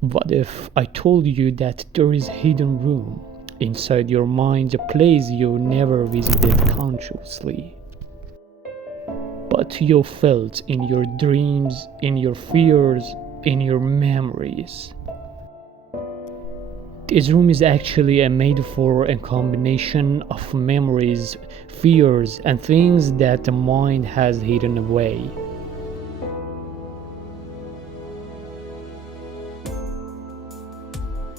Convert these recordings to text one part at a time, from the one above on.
What if I told you that there is a hidden room inside your mind, a place you never visited consciously, but you felt in your dreams, in your fears, in your memories? This room is actually a metaphor and combination of memories, fears, and things that the mind has hidden away.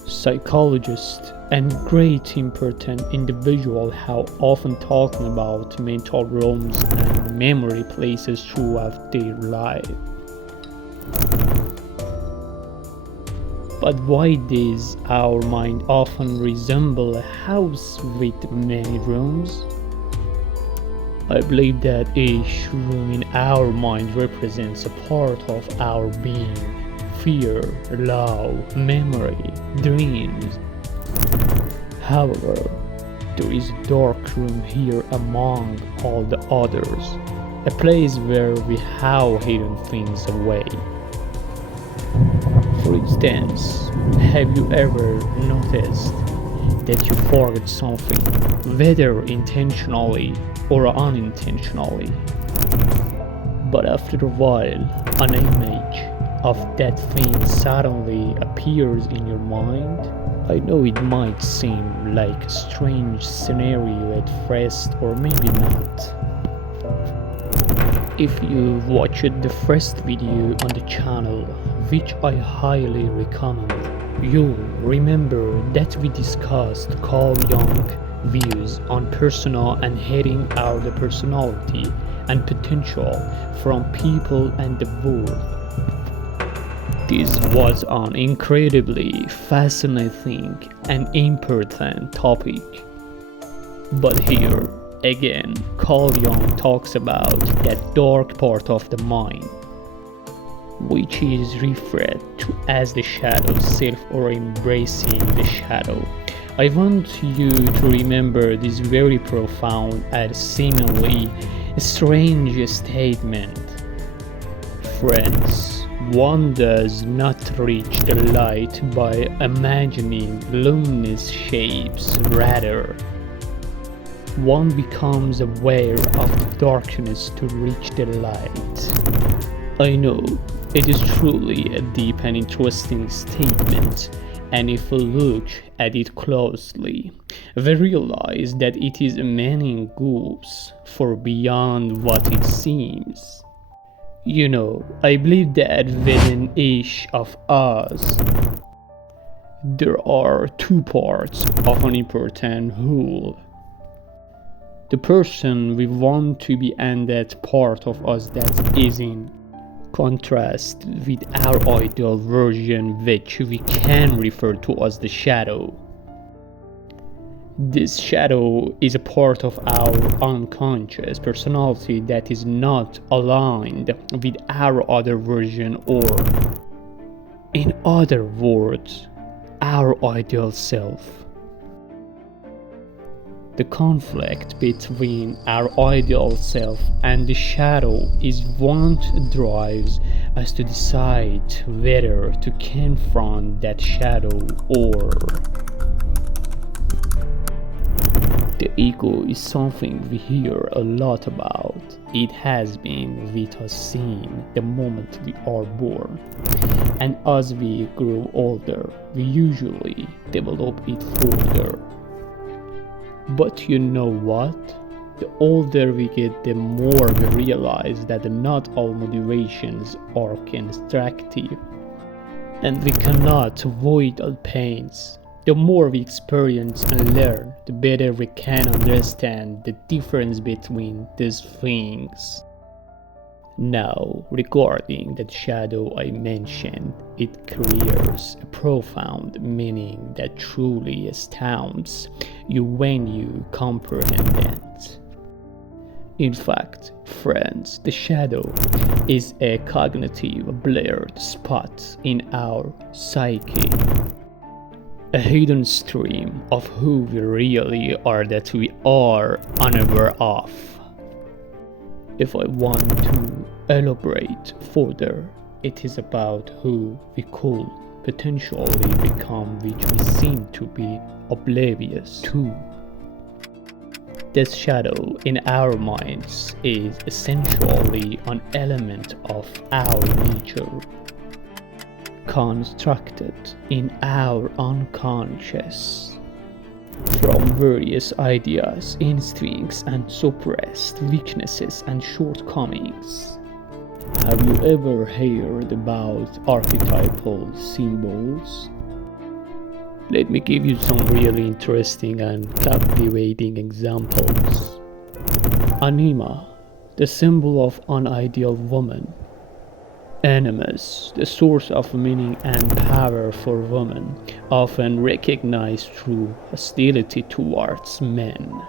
Psychologists and great important individuals have often talked about mental rooms and memory places throughout their life. But why does our mind often resemble a house with many rooms? I believe that each room in our mind represents a part of our being: fear, love, memory, dreams. However, there is a dark room here among all the others, a place where we have hidden things away. For instance, have you ever noticed that you forget something, whether intentionally or unintentionally? But after a while, an image of that thing suddenly appears in your mind? I know it might seem like a strange scenario at first, or maybe not. If you watched the first video on the channel, which I highly recommend, you'll remember that we discussed Carl Jung views on persona and heading out the personality and potential from people and the world. This was an incredibly fascinating and important topic. But here, again, Carl Jung talks about that dark part of the mind, which is referred to as the shadow self or embracing the shadow. I want you to remember this very profound and seemingly strange statement. Friends, one does not reach the light by imagining luminous shapes. Rather, one becomes aware of the darkness to reach the light. I know it is truly a deep and interesting statement, and if we look at it closely, we realize that it is many goes for beyond what it seems. You know, I believe that within each of us, there are two parts of an important whole: the person we want to be and that part of us that is in contrast with our ideal version, which we can refer to as the shadow. This shadow is a part of our unconscious personality that is not aligned with our other version, or, in other words, our ideal self. The conflict between our ideal self and the shadow is what drives us to decide whether to confront that shadow or. The ego is something we hear a lot about. It has been with us since the moment we are born. And as we grow older, we usually develop it further. But you know what? The older we get, the more we realize that not all motivations are constructive, and we cannot avoid all pains. The more we experience and learn, the better we can understand the difference between these things. Now, regarding that shadow I mentioned, it carries a profound meaning that truly astounds you when you comprehend it. In fact, friends, the shadow is a cognitive blurred spot in our psyche, a hidden stream of who we really are that we are unaware of. If I want to elaborate further, it is about who we could potentially become which we seem to be oblivious to. This shadow in our minds is essentially an element of our nature, constructed in our unconscious from various ideas, instincts, and suppressed weaknesses and shortcomings. Have you ever heard about archetypal symbols? Let me give you some really interesting and captivating examples. Anima, the symbol of an ideal woman. Animus, the source of meaning and power for women, often recognized through hostility towards men.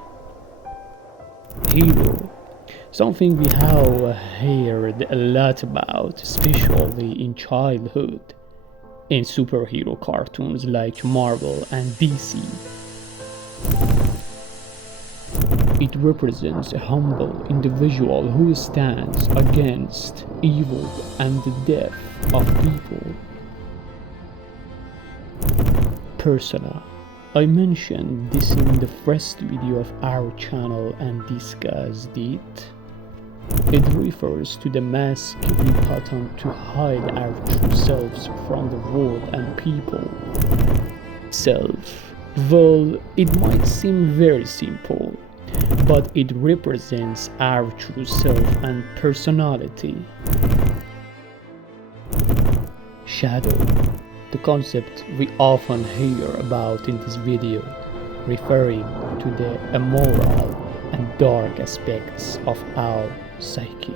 Hero, something we have heard a lot about, especially in childhood, in superhero cartoons like Marvel and DC. It represents a humble individual who stands against evil and the death of people. Persona. I mentioned this in the first video of our channel and discussed it. It refers to the mask we put on to hide our true selves from the world and people. Self. Well, it might seem very simple, but it represents our true self and personality. Shadow, the concept we often hear about in this video, referring to the immoral and dark aspects of our psyche.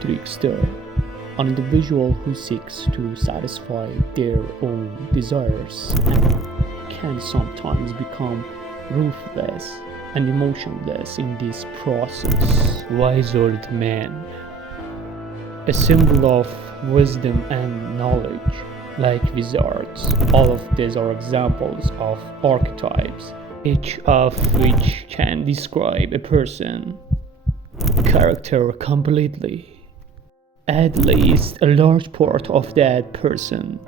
Trickster, an individual who seeks to satisfy their own desires and can sometimes become ruthless and emotionless in this process. Wise old man, a symbol of wisdom and knowledge, like wizards. All of these are examples of archetypes, each of which can describe a person, character completely, at least a large part of that person.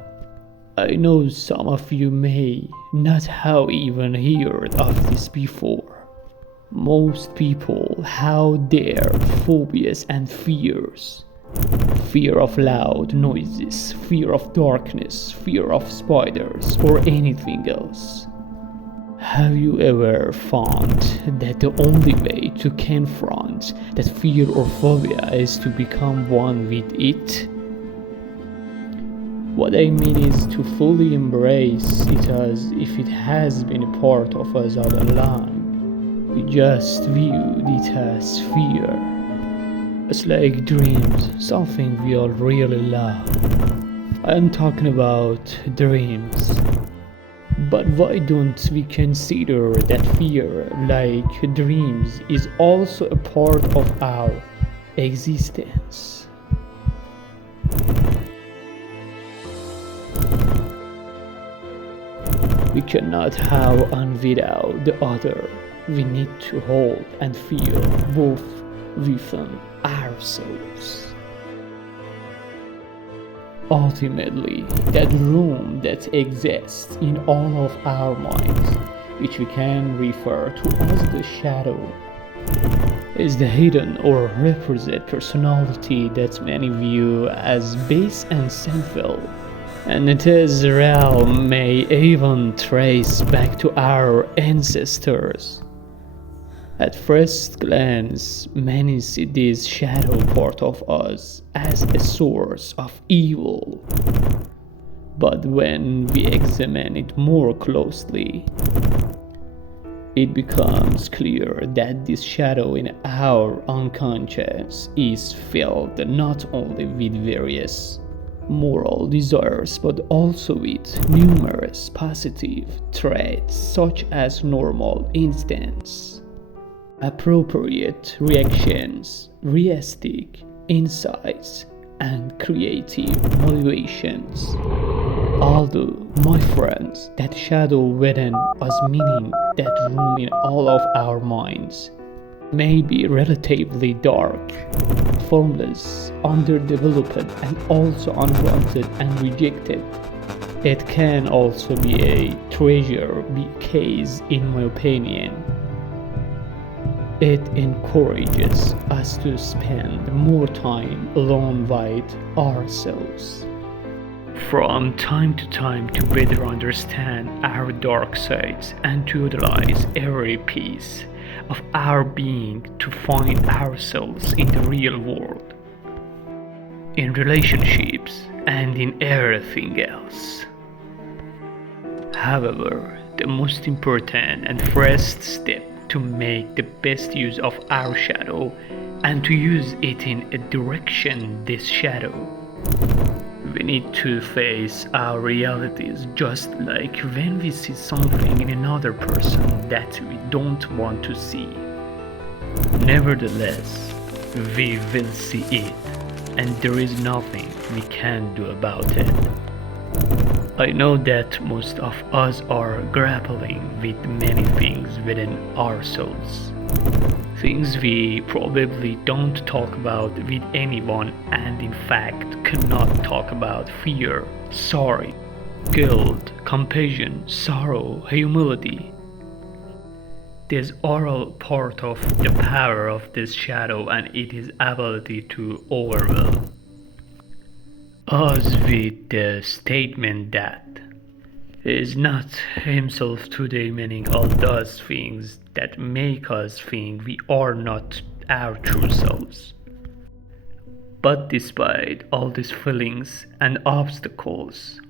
I know some of you may not have even heard of this before. Most people have their phobias and fears. Fear of loud noises, fear of darkness, fear of spiders, or anything else. Have you ever found that the only way to confront that fear or phobia is to become one with it? What I mean is to fully embrace it as if it has been a part of us all along. We just viewed it as fear. It's like dreams, something we all really love. I'm talking about dreams. But why don't we consider that fear, like dreams, is also a part of our existence? We cannot have one without the other. We need to hold and feel both within ourselves. Ultimately, that room that exists in all of our minds, which we can refer to as the shadow, is the hidden or repressed personality that many view as base and sinful, and this realm may even trace back to our ancestors. At first glance, many see this shadow part of us as a source of evil. But when we examine it more closely, it becomes clear that this shadow in our unconscious is filled not only with various moral desires but also with numerous positive traits such as normal instincts, appropriate reactions, realistic insights, and creative motivations. Although, my friends, that shadow within us, meaning that room in all of our minds, may be relatively dark, formless, underdeveloped, and also unwanted and rejected. It can also be a treasure case, in my opinion. It encourages us to spend more time alone with ourselves from time to time to better understand our dark sides and to utilize every piece of our being to find ourselves in the real world, in relationships, and in everything else. However, the most important and first step to make the best use of our shadow and to use it in a direction this shadow, we need to face our realities, just like when we see something in another person that we don't want to see. Nevertheless, we will see it, and there is nothing we can do about it. I know that most of us are grappling with many things within ourselves. Things we probably don't talk about with anyone, and in fact cannot talk about: fear, sorry, guilt, compassion, sorrow, humility. These are all part of the power of this shadow and its ability to overwhelm us with the statement that he is not himself today, meaning all those things that make us think we are not our true selves. But despite all these feelings and obstacles,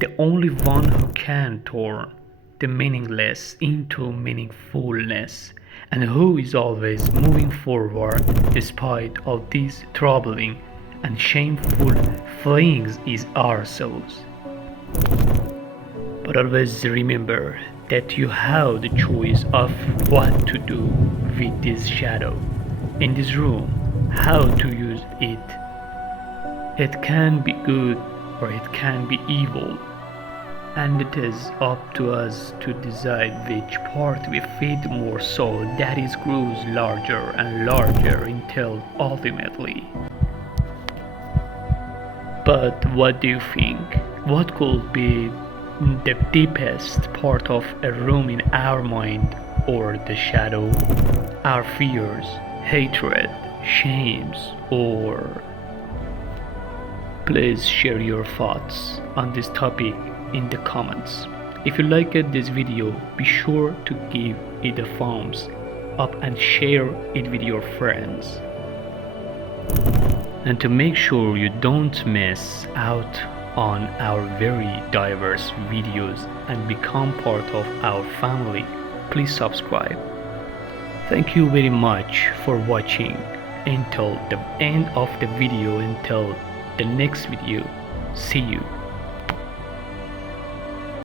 the only one who can turn the meaningless into meaningfulness and who is always moving forward despite all these troubling and shameful feelings is ourselves. But always remember that you have the choice of what to do with this shadow in this room, how to use it. It can be good or it can be evil, and it is up to us to decide which part we feed more so that it grows larger and larger until ultimately. But what do you think? What could be the deepest part of a room in our mind or the shadow? Our fears, hatred, shames, or... Please share your thoughts on this topic in the comments. If you liked this video, be sure to give it a thumbs up and share it with your friends. And to make sure you don't miss out on our very diverse videos and become part of our family, please subscribe. Thank you very much for watching until the end of the video, until the next video. See you.